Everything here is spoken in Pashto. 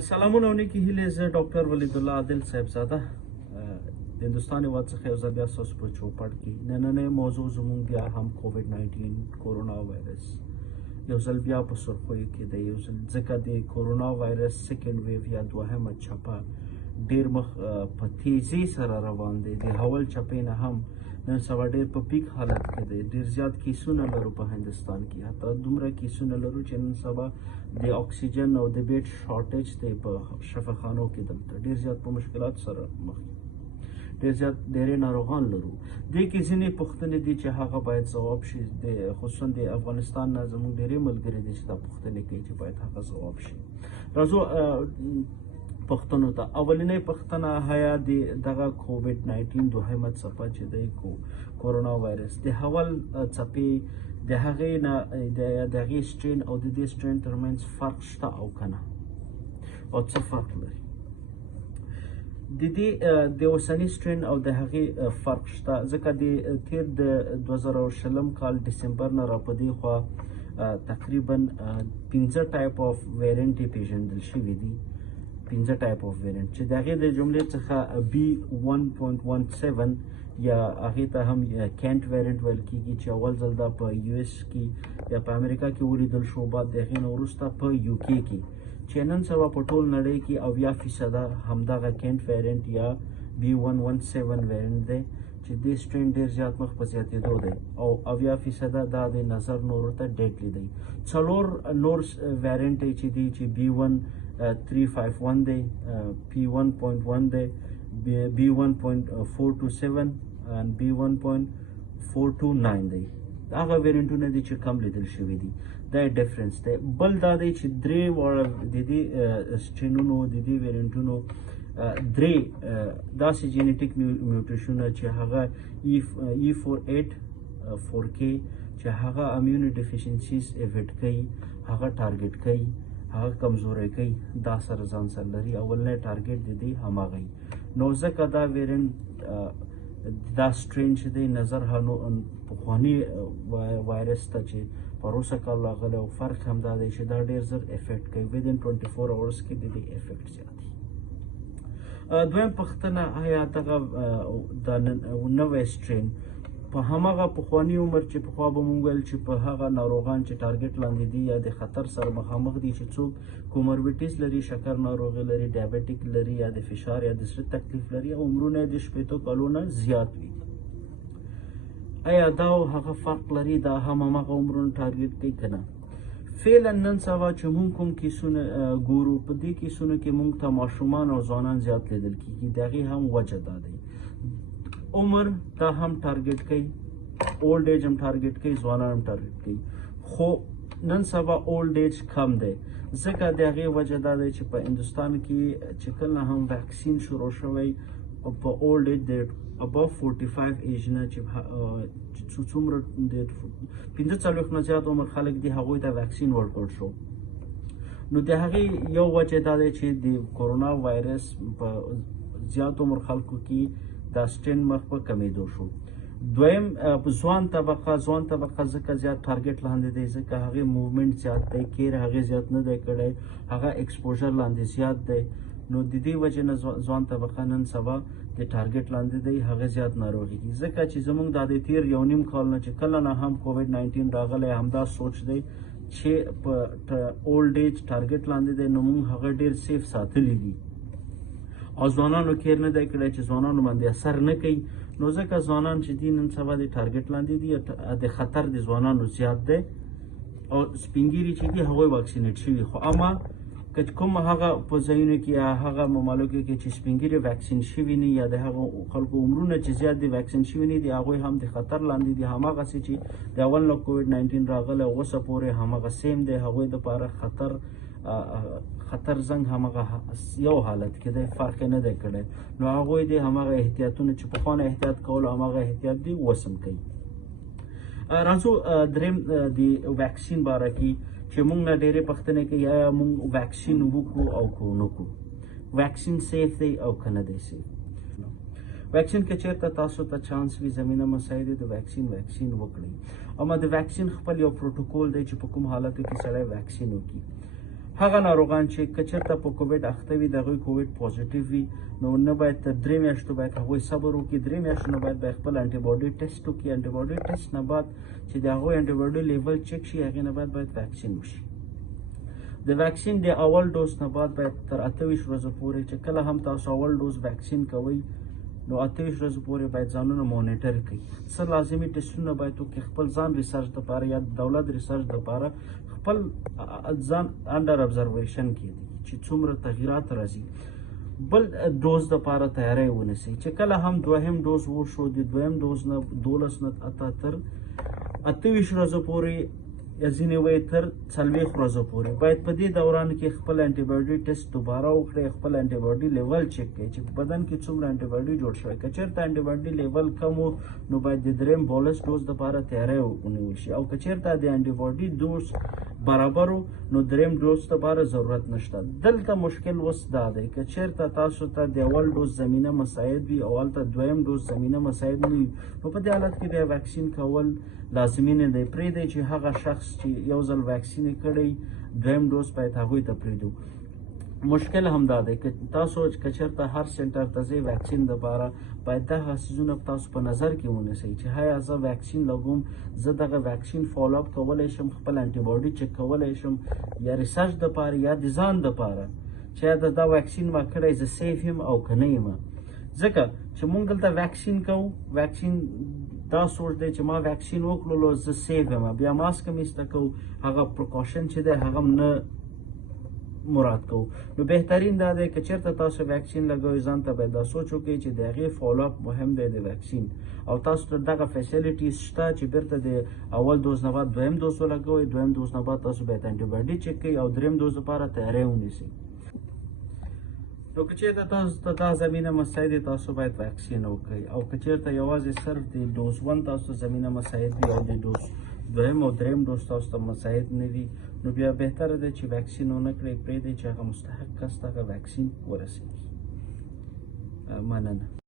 سلامونه علیکم هیله زه ډاکټر ولید الله عادل صاحبزاده هندوستان واد څخه یو ځل بیا ستاسو په چوپړ کې نننۍ موضوع زموږ بیا هم کووډ-19 کرونا وایرس یو ځل بیا په سرخویو کې دی یو ځل ځکه د کرونا وایرس سیکنډ ویو یا دوهمه چپه ډیر مخ په تیزی سره روان دی د اول چپې نه هم نن سبا ډیر په پیک حالت کې دی ډیر زیات کیسونه لرو په هندوستان کې حتی دومره کیسونه لرو چې نن سبا د اکسیجن او د بیډ شارټیج دی په شفاخانو کې دلته ډیر زیات په مشکلات سره مخ ډیر زیات ډیرې ناروغان لرو دې کې ځینې پوښتنې دي چې هغه باید ځواب شي د خصوصا د افغانستان نه زموږ ډیرې ملګري دي چې دا پوښتنې کوي چې باید هغه ځواب شي راځو پښتنو ته اولنې پښتنه هيا د دغه کووډ-19 دوهمه څپه چې د کرونا وایرس د اول څپې د هغې نه د هغې سټرین او د دې سټرین ترمنځ فرق شته او کنه او څه فرق لري د دې د اوسني سټرین او د هغې فرق شته ځکه د تیر د 2020 کال ډسمبر نه راپدې خوا تقریبا 15 ټایپ اف ویرینټ پیژندل شوي دي 15 ټایپ اف ویرینټ چې د هغې د جملې څخه B1.17 یا هغې ته هم کینټ ویرینټ ویل کېږي چې اول ځل دا په یو اس کې یا په امریکا کې ولیدل شو بعد د هغې نه وروسته په یو کې چې نن سبا په ټول نړۍ کې 90% همدغه کینټ ویرینټ یا B117 ویرینټ دی چې دې سټرین ډېر زیات مخ په زیاتېدو دی او 90% دا د نظر نورو ته ډیډلي دی څلور نور ویرینټ چې دی چې B1351 دی P1.1 دی B1.427 and B1.429 دی هغه ویرینټونه دي چې کم لیدل شوي دي دا ډیفرنس دی بل دا دی چې درې واړه د دې سټرینونو د دې ویرینټونو درې داسې جینیټیک میوټیشنونه چې هغه E48 4K چې هغه امیونو ډیفیشنسیز ایویډ کوي هغه ټارګټ کوي هغه کمزوری کوي دا سره ځان سره لري اولنی ټارګټ د دې هماغه نو ځکه دا ویرینټ دا سټرین چې دی نظر پخواني وایرس ته چې پروسه کال راغلی او فرق هم دا دی چې دا ډېر زر افیکټ کوي ودین 24 اورس کې د دې افیکټ زیات دی دویم پوښتنه آیا دغه د نوی سټرین په هماغه پخواني عمر چې پخوا به مونږ ویل چې په هغه ناروغان چې ټارګټ لاندې دي یا د خطر سره مخامخ دي چې څوک کوموربیټیز لري شکر ناروغي لري ډایبټیک لري یا د فشار یا د زړه تکلیف لري عمرونه د 80 کالو نه زیات وي آیا دا هغه فرق لري دا هم هغه عمرونه ټارګټ کوي که نه فعلا نن سبا چې مونږ کوم کیسونه ګورو په دې کیسونو کې مونږ ته ماشومان او ځوانان زیات لیدل کېږي د هغې هم وجه دا دی عمر دا هم ټارګټ کوي اولډ ایج هم ټارګټ کوي ځوانان هم ټارګټ کوي خو نن سبا اولډ ایج کم دی ځکه د هغې وجه دا دی چې په هندوستان کې چې کله هم واکسین شروع شوی په اولډ ایج د اباو 45 ایج نه چې څومره د 45 نه زیات عمر خلک دي هغوی ته واکسین ورکړل شو نو د هغې یو وجه دا دی چې د کرونا وایرس په زیات عمر خلکو کې دا سټرین مخ په کمیدو شو دویم ځوان طبقه ځکه زیات ټارګټ لاندې دی ځکه هغې موومنټ زیات دی کیر هغې زیات نه دی کړی هغه ایکسپوژر لاندې زیات دی نو د دې وجې نه ځوان طبقه نن سبا د ټارګټ لاندې دی هغه زیات ناروغېږي ځکه چې زموږ دا د تیر یو نیم کال نه چې کله نه هم کووډ-19 راغلی همدا سوچ دی چې په اولډ ایج ټارګټ لاندې دی نو موږ هغه ډېر سیف ساتلی دي او ځوانانو کیر نه دی کړی چې ځوانانو باندې اثر نه کوي نو ځکه ځوانان چې دي نن سبا د ټارګټ لاندې دي د خطر د ځوانانو زیات دی او سپین ږیري چې دي هغوی واکسینیټ شوي خو اما که کوم هغه په ځایونو کې یا هغه ممالکو کې چې سپین ږیري واکسین شوي نه یا د هغو خلکو عمرونه چې زیات دي واکسین شوي نه دي هغوی هم د خطر لاندې دي هماغسې چې د اول نه کووډ-19 راغلی اوسه پورې هماغه سیم دی هغوی دپاره خطر زنګ هماغه یو حالت کې دی فرق نه دی کړی نو هغوی د هماغه احتیاطونه چې پخوانه احتیاط کولو هماغه احتیاط دی اوس هم کوي راځو دریم د واکسین باره کې چې مونږ نه ډېرې پوښتنې کوي آیا مونږ واکسین وکړو او که ونه کړو واکسین سیف دی او که نه دی سیف واکسین کې چېرته تاسو ته چانس وي زمینه مساعد د واکسین وکړئ اما د واکسین خپل یو پروتوکول دی چې په کوم حالتو کې سړی واکسین وکړي هغه ناروغان چې که چېرته په کووډ اخته وي د هغوی کووډ پازیټیو وي نو نه باید تر 3 میاشتو باید هغوی صبر وکړي. 3 میاشتو نه باید خپل انټي باډي ټیسټ وکړي. انټي باډي ټیسټ نه بعد چې د هغوی انټي باډي لیول چک شي هغې نه باید واکسین وشي. د واکسین د اول ډوز نه بعد باید تر 28 ورځو پورې چې کله هم تاسو اول ډوز واکسین کوئ نو 28 ورځو پورې باید ځانونه مونیټر کړئ. څه لازمي ټیسټونه باید وکړي خپل ځان ریسرچ دپاره یا دولت ریسرچ دپاره خپل ځان انډر ابزرویشن کې دي چې څومره تغییرات راځي. بل ډوز دپاره تیاری ونیسئ چې کله هم دوهم ډوز وشو د دویم ډوز نه 12 نه تر 28 ورځو پورې یا ځینې وایي تر 40 ورځو پورې باید په دې دوران کې خپل انټي باډي ټیسټ دوباره وکړئ. خپل انټي باډي لیول چک کړئ چې په بدن کې څومره انټي باډي جوړ شوی. که چېرته انټي باډي لیول کم و نو باید د دریم بولس ډوز دپاره تیاری ونیول شي او که چېرته د انټي باډي ډوز برابر و نو دریم ډوز دپاره ضرورت نشته. دلته مشکل اوس دا دی که چېرته تاسو ته د اول ډوز زمینه مساعد وي او هلته دویم ډوز زمینه مساعد نه وي نو په دې حالت کې بیا واکسین کول لازمي نه دی. پرېږدئ چې هغه شخص چې یو ځل واکسین یې کړی دویم ډوز باید هغوی ته پرېږدو. مشکل همدا دی که تاسو که چېرته هر سنټر ته ځئ واکسین دپاره باید دغه څیزونه تاسو په نظر کې ونیسئ چې هیا زه واکسین لګوم زه دغه واکسین فالو اپ کولی شم خپل انټي باډي چک کولی شم یا ریسرچ دپاره یا د ځان دپاره چې دا واکسین ما کړی زه سیف یم او که نه یم. ځکه چې موږ دلته واکسین کوو واکسین دا سوچ دی چې ما واکسین وکړلو زه سیف یم بیا ماسک هم ایسته کوو هغه پریکاشن چې دی هغه هم نه مراد کوو. نو بهترین دا دی که چېرته تاسو واکسین لګوئ ځان ته باید دا سوچ وکړئ چې د هغې فالو اپ مهم دی د واکسین او تاسو ته دغه فیسیلیټیز شته چې بیرته د اول دوز نه بعد دویم دوز ولګوئ. دویم دوز نه بعد تاسو باید انټي باډي چک کړئ او دریم دوز لپاره تیاری ونیسئ. نو که چېرته تاسو ته دا زمینه مساعد وي تاسو باید واکسین وکړئ او که چېرته یوازې صرف د ډوز 1 تاسو زمینه مساعد وي او د ډوز دویم او دریم ډوز تاسو ته مساعد نه وي نو بیا بهتره دی چې واکسین ونه کړئ. پرېږدئ چې هغه مستحق کس ته هغه واکسین ورسېږي. مننه.